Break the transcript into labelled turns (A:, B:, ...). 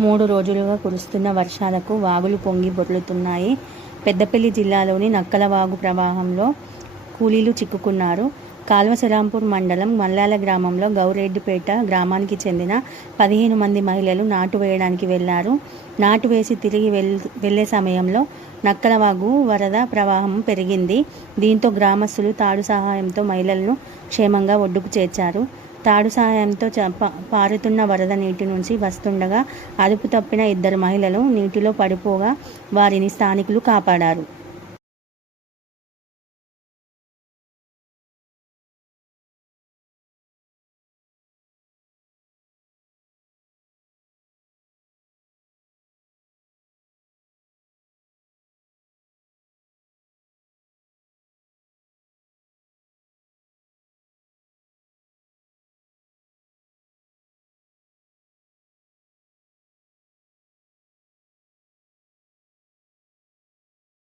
A: మూడు రోజులుగా కురుస్తున్న వర్షాలకు వాగులు పొంగి బొర్లుతున్నాయి. పెద్దపల్లి జిల్లాలోని నక్కలవాగు ప్రవాహంలో కూలీలు చిక్కుకున్నారు. కాల్వసరాంపూర్ మండలం మల్లాల గ్రామంలో గౌరెడ్డిపేట గ్రామానికి చెందిన పదిహేను మంది మహిళలు నాటు వేయడానికి వెళ్ళారు. నాటు వేసి తిరిగి వెళ్ వెళ్ళే సమయంలో నక్కలవాగు వరద ప్రవాహం పెరిగింది. దీంతో గ్రామస్తులు తాడు సహాయంతో మహిళలను క్షేమంగా ఒడ్డుకు చేర్చారు. తాడు సహాయంతో చ- పారుతున్న వరద నీటి నుంచి వస్తుండగా అదుపు తప్పిన ఇద్దరు మహిళలు నీటిలో పడిపోగా వారిని స్థానికులు కాపాడారు.